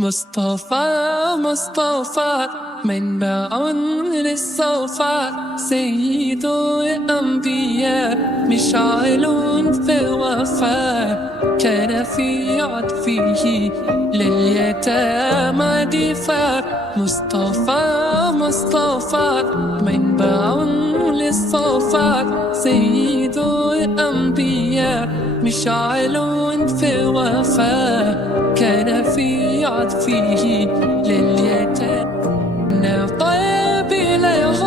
مصطفى مصطفى منبع للصفا، سيد الأنبياء مشعل في الوفاء، كان في عطفه لليتامى دفاع. مصطفى مصطفى منبع للصفا، سيد الأنبياء مشعل في الوفاء، كان في عطفه لليتامى. قلبي له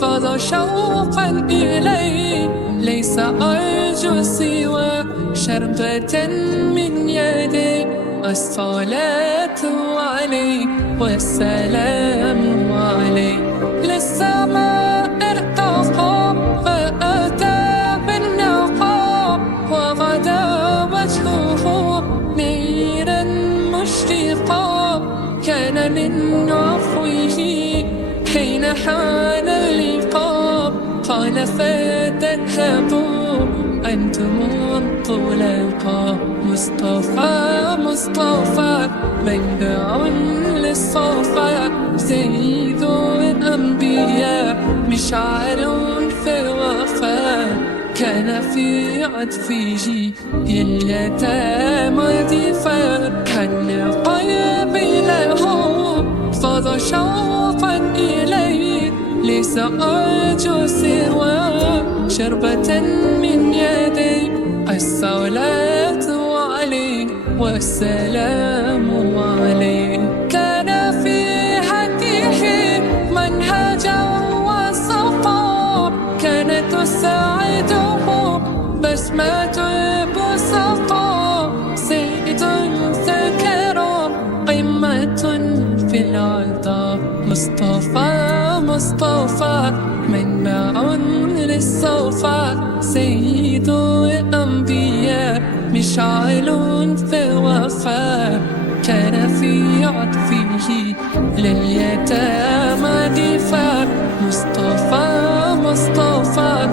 فضى شوقا إليه، ليس أرجو سوى شربة من يدي. الصلاة عليه والسلام عليه، للسماء ارتقى فأتى بالنقاء، وغدا وجهه نيرا مشرقا، كان من عفوه حين حان اللقاء. قال فتذهبوا أنتم الطلقاء. مصطفى مصطفى منبع للصفا، سيد الأنبياء مشعل في الوفاء، كان في عطفه اليتامى دفاع. كان قلبي له فضى شوقا إليه، ليس أرجو سوى شربة من يدي. الصلاة عليه والسلام عليه، كان في هديه منهجا وصفا، كانت تساعده بسمة البسطاء. سيد ذكر قمة في العطاء. مصطفى مصطفى منبع للصفا، سيد الأنبياء مشعل في الوفاء، كان في عطفه لليتامى دفاع. مصطفى مصطفى